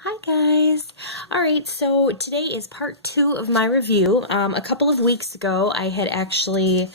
Hi guys. All right, so today is part 2 of my review. A couple of weeks ago, I had actually,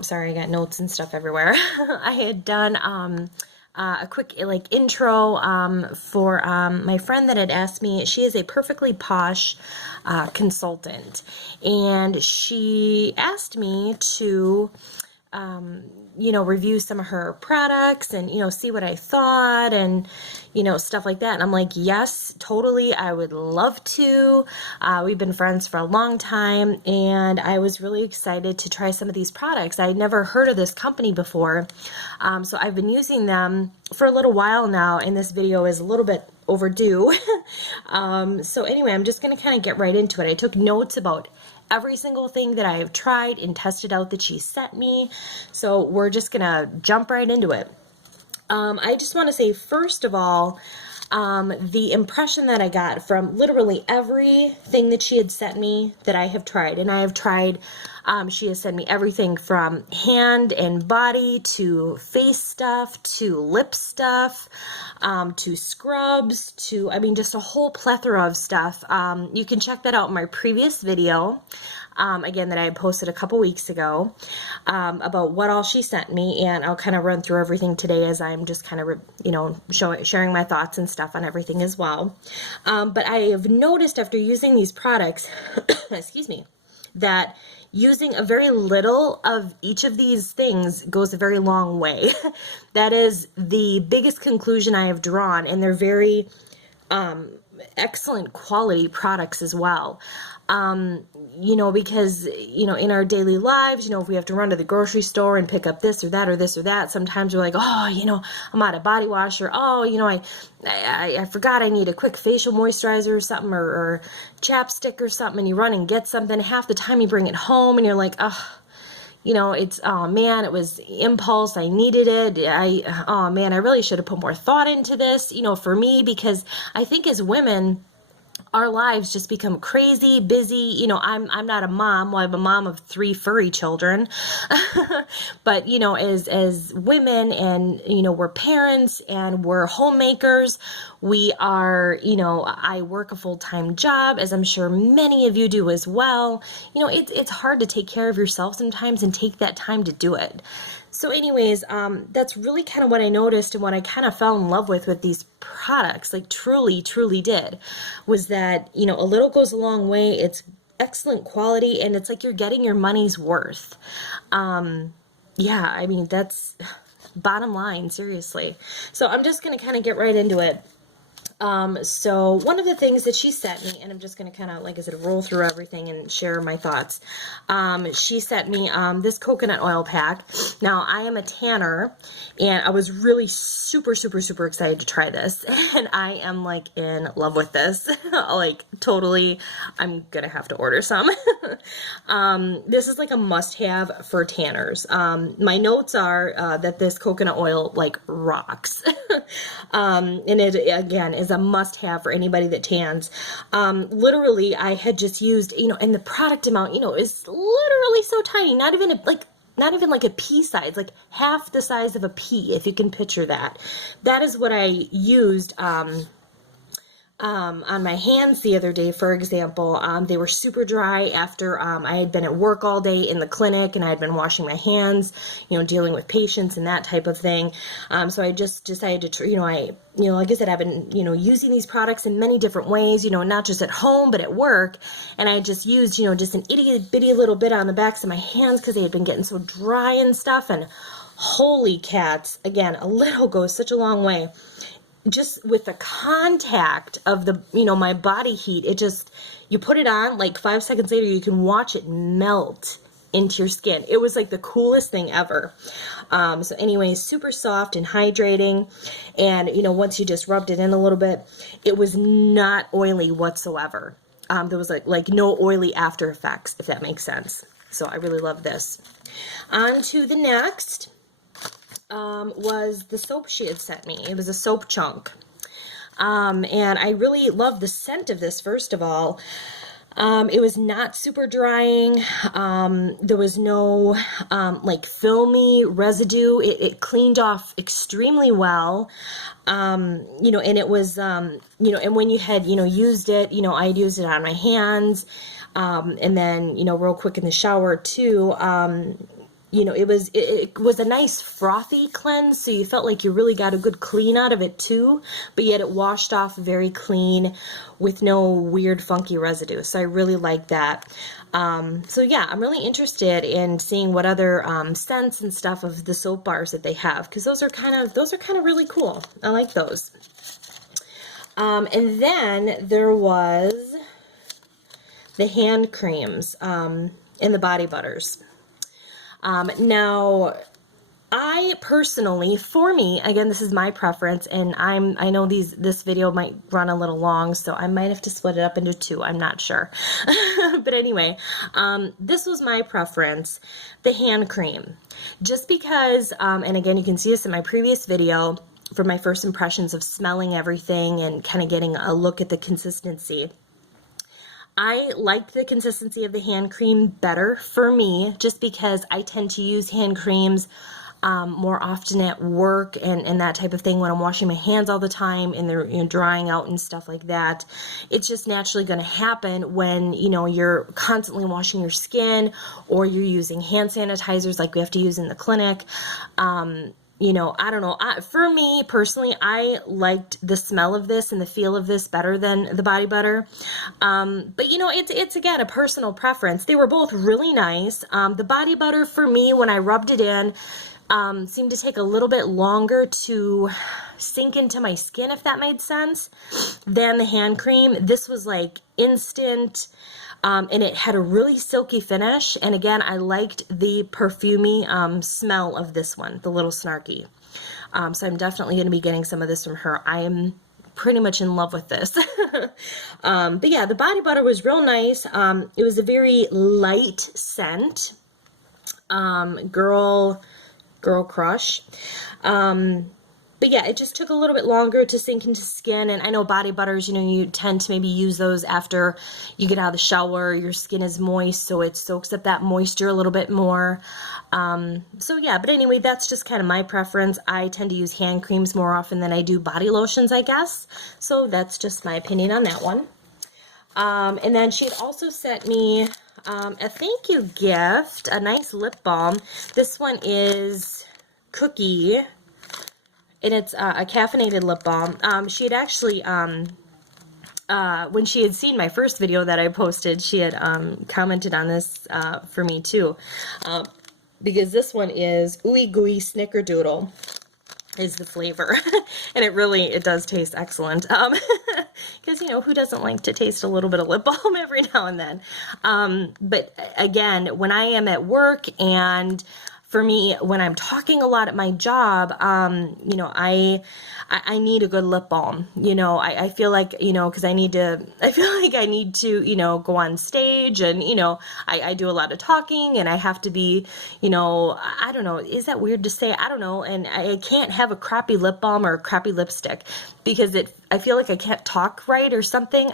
sorry, I got notes and stuff everywhere. I had done a quick intro for my friend that had asked me. She is a perfectly posh consultant, and she asked me to review some of her products and, see what I thought and, stuff like that. And I'm like, yes, totally. I would love to. We've been friends for a long time, and I was really excited to try some of these products. I had never heard of this company before. So I've been using them for a little while now, and this video is a little bit overdue. So anyway, I'm just going to kind of get right into it. I took notes about every single thing that I have tried and tested out that she sent me. So we're just gonna jump right into it. I just want to say, first of all, the impression that I got from literally everything that she had sent me that I have tried, and I have tried, she has sent me everything from hand and body to face stuff to lip stuff, to scrubs to, just a whole plethora of stuff. You can check that out in my previous video. Again, that I had posted a couple weeks ago, about what all she sent me, and I'll kind of run through everything today as I'm just kind of, sharing my thoughts and stuff on everything as well. But I have noticed after using these products, excuse me, that using a very little of each of these things goes a very long way. That is the biggest conclusion I have drawn, and they're very excellent quality products as well. Because, in our daily lives, if we have to run to the grocery store and pick up this or that or this or that, sometimes we're like, oh, I'm out of body wash, or, oh, I forgot I need a quick facial moisturizer or something, or chapstick or something, and you run and get something. Half the time you bring it home and you're like, it's, oh man, it was impulse. I needed it. Oh man, I really should have put more thought into this, for me, because I think as women, our lives just become crazy, busy. I'm not a mom. Well, I'm a mom of 3 furry children. But, as women, and, we're parents and we're homemakers. We are, I work a full-time job, as I'm sure many of you do as well. It's hard to take care of yourself sometimes and take that time to do it. So anyways, that's really kind of what I noticed, and what I kind of fell in love with these products, like truly, truly did, was that, a little goes a long way. It's excellent quality, and it's like you're getting your money's worth. Yeah, that's bottom line, seriously. So I'm just going to kind of get right into it. So one of the things that she sent me, and I'm just going to kind of, like I said, roll through everything and share my thoughts. She sent me, this coconut oil pack. Now, I am a tanner, and I was really super, super, super excited to try this, and I am, like, in love with this. Like, totally, I'm gonna have to order some. This is, like, a must-have for tanners. My notes are, that this coconut oil, like, rocks. And it, again, is a must-have for anybody that tans. Literally, I had just used, and the product amount, is literally so tiny, not even like a pea size, like half the size of a pea, if you can picture that. That is what I used, on my hands the other day, for example. They were super dry after I had been at work all day in the clinic, and I had been washing my hands, dealing with patients and that type of thing. So I just decided to, like I said, I've been, using these products in many different ways, not just at home, but at work. And I just used, just an itty bitty little bit on the backs of my hands because they had been getting so dry and stuff. And holy cats, again, a little goes such a long way. Just with the contact of the, my body heat, it just, you put it on, like 5 seconds later, you can watch it melt into your skin. It was like the coolest thing ever. So anyway, super soft and hydrating. And, once you just rubbed it in a little bit, it was not oily whatsoever. There was like no oily after effects, if that makes sense. So I really love this. On to the next. Was the soap she had sent me. It was a soap chunk. And I really love the scent of this, first of all. It was not super drying. There was no like filmy residue. It cleaned off extremely well. You know, and it was, you know, and when you had, you know, used it, you know, I'd used it on my hands, and then, you know, real quick in the shower too. You know, it was a nice frothy cleanse, so you felt like you really got a good clean out of it too, but yet it washed off very clean with no weird funky residue. So I really like that. So yeah, I'm really interested in seeing what other scents and stuff of the soap bars that they have, because those are kind of really cool. I like those. And then there was the hand creams and the body butters. Now, I personally, for me, again, this is my preference, and I know this video might run a little long, so I might have to split it up into two. I'm not sure. But anyway, this was my preference, the hand cream. Just because, and again, you can see this in my previous video, for my first impressions of smelling everything and kind of getting a look at the consistency. I liked the consistency of the hand cream better for me, just because I tend to use hand creams more often at work and that type of thing when I'm washing my hands all the time and they're, you know, drying out and stuff like that. It's just naturally going to happen when, you know, you're constantly washing your skin or you're using hand sanitizers like we have to use in the clinic. You know, I don't know. For me personally, I liked the smell of this and the feel of this better than the body butter. But you know, it's again a personal preference. They were both really nice. The body butter for me, when I rubbed it in, seemed to take a little bit longer to sink into my skin, if that made sense, than the hand cream. This was like instant. And it had a really silky finish. And again, I liked the perfumey smell of this one, the Little Snarky. So I'm definitely going to be getting some of this from her. I am pretty much in love with this. But yeah, the body butter was real nice. It was a very light scent. Girl crush. But yeah, it just took a little bit longer to sink into skin. And I know body butters, you know, you tend to maybe use those after you get out of the shower, your skin is moist, so it soaks up that moisture a little bit more. So yeah, but anyway, that's just kind of my preference. I tend to use hand creams more often than I do body lotions, I guess. So that's just my opinion on that one. And then she had also sent me a thank you gift, a nice lip balm. This one is Cookie, and it's a caffeinated lip balm. She had actually, when she had seen my first video that I posted, she had commented on this for me too. Because this one is Ooey Gooey Snickerdoodle is the flavor. And it does taste excellent. Because, you know, who doesn't like to taste a little bit of lip balm every now and then? But again, when I am at work, and for me, when I'm talking a lot at my job, you know, I need a good lip balm. You know, I feel like, you know, because I feel like I need to, you know, go on stage, and, you know, I do a lot of talking, and I have to be, you know, I don't know, is that weird to say? I don't know. And I can't have a crappy lip balm or a crappy lipstick because I feel like I can't talk right or something.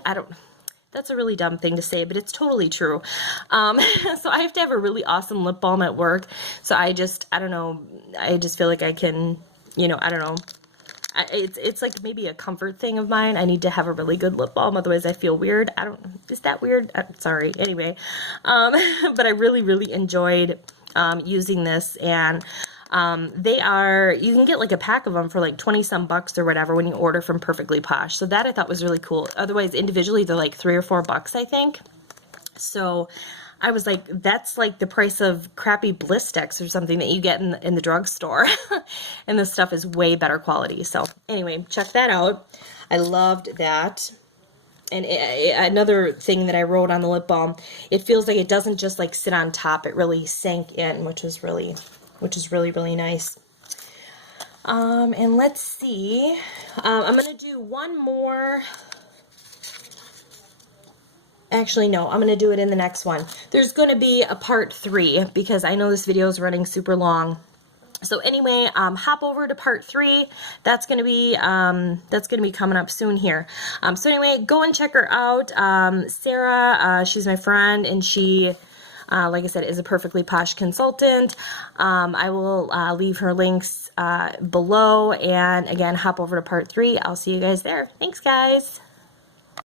That's a really dumb thing to say, but it's totally true. So I have to have a really awesome lip balm at work. So I don't know, I just feel like I can, you know, I don't know. It's like maybe a comfort thing of mine. I need to have a really good lip balm, otherwise I feel weird. Is that weird? Sorry. Anyway, but I really, really enjoyed using this, and you can get like a pack of them for like 20 some bucks or whatever when you order from Perfectly Posh. So that I thought was really cool. Otherwise, individually, they're like $3 or $4, I think. So I was like, that's like the price of crappy Bliss sticks or something that you get in the drugstore. And this stuff is way better quality. So anyway, check that out. I loved that. And another thing that I wrote on the lip balm, it feels like it doesn't just like sit on top. It really sank in, which is really, really nice. And let's see. I'm going to do one more. Actually, no, I'm going to do it in the next one. There's going to be a part 3 because I know this video is running super long. So anyway, hop over to part 3. That's gonna be coming up soon here. So anyway, go and check her out. Sara, she's my friend, and she, like I said, is a perfectly posh consultant. I will leave her links below, and again, hop over to part 3. I'll see you guys there. Thanks, guys.